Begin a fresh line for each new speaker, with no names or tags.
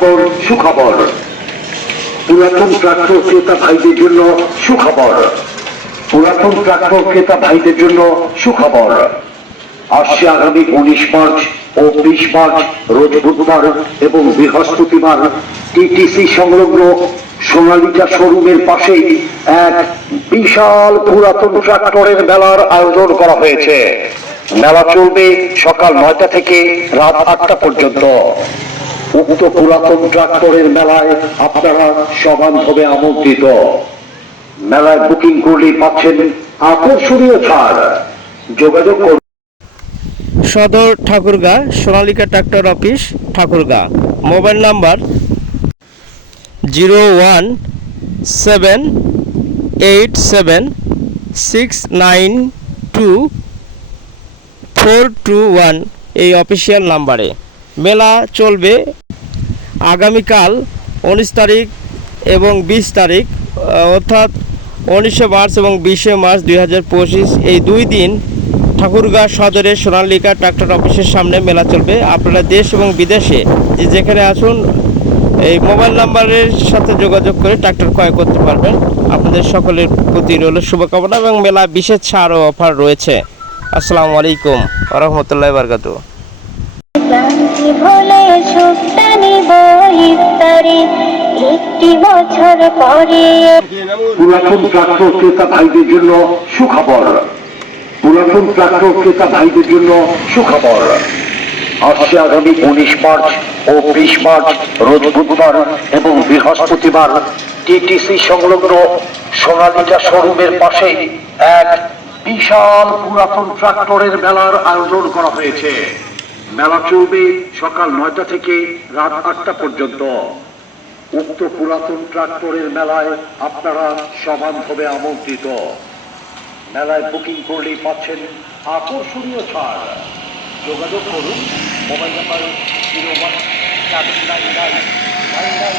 সুখবর সুখবর। পুরাতন ট্রাক্টর ক্রেতা ভাইদের জন্য সুখবর। পুরাতন ট্রাক্টর ক্রেতা ভাইদের জন্য সুখবর। আসছে আগামী উনিশ মার্চ ও বিশ মার্চ, রোজ বুধবার এবং বৃহস্পতিবার টিটিসি সংলগ্ন সোনালিকা শোরুমের পাশেই এক বিশাল পুরাতন ট্রাক্টরের মেলার আয়োজন করা হয়েছে। মেলা চলবে সকাল নয়টা থেকে রাত আটটা পর্যন্ত। উক্ত পুরাতন ট্রাক্টরের মেলায় আপনারা সমানভাবে আমন্ত্রিত। মেলায় বুকিং করলে পাচ্ছেন আকর্ষণীয় ছাড়। যোগাযোগ করুন।
সদর Thakurgaon, Sonalika tractor office, Thakurgaon. Mobile number zero one seven eight seven six nine two four two one, এই অফিসিয়াল নাম্বারে। মেলা চলবে। আগামীকাল উনিশ তারিখ এবং বিশ তারিখ অর্থাৎ উনিশে মার্চ এবং বিশে মার্চ দুই হাজার পঁচিশ এই দুই দিন ঠাকুরগাঁ সদরের সোনালিকা ট্রাক্টর অফিসের সামনে মেলা চলবে। আপনারা দেশ এবং বিদেশে যে যেখানে আসুন, এই মোবাইল নাম্বারের সাথে যোগাযোগ করে ট্রাক্টর ক্রয় করতে পারবেন। আপনাদের সকলের প্রতি রইল শুভকামনা এবং মেলা বিশেষ ছাড় ও অফার রয়েছে। আসসালামু আলাইকুম রহমতুল্লাহ বারকাতু
ভুলে সুখটা নিব ইফতারে। একটি বছর পরে
পুরাতন ট্রাক্টর ক্রেতা ভাইদের জন্য সুখবর। পুরাতন ট্রাক্টর ক্রেতা ভাইদের জন্য সুখবর। আসছে আগামী উনিশ মার্চ ও বিশ মার্চ, রোজ বুধবার এবং বৃহস্পতিবার টিটিসি সংলগ্ন সোনালিকা শোরুমের পাশেই এক বিশাল পুরাতন ট্রাক্টরের মেলার আয়োজন করা হয়েছে। মেলা চলবে সকাল নয়টা থেকে রাত আটটা পর্যন্ত। উক্ত পুরাতন ট্রাক্টরের মেলায় আপনারা সমানভাবে আমন্ত্রিত। মেলায় বুকিং করলেই পাচ্ছেন আকর্ষণীয় ছাড়। যোগাযোগ করুন mobile number zero one seven nine nine nine nine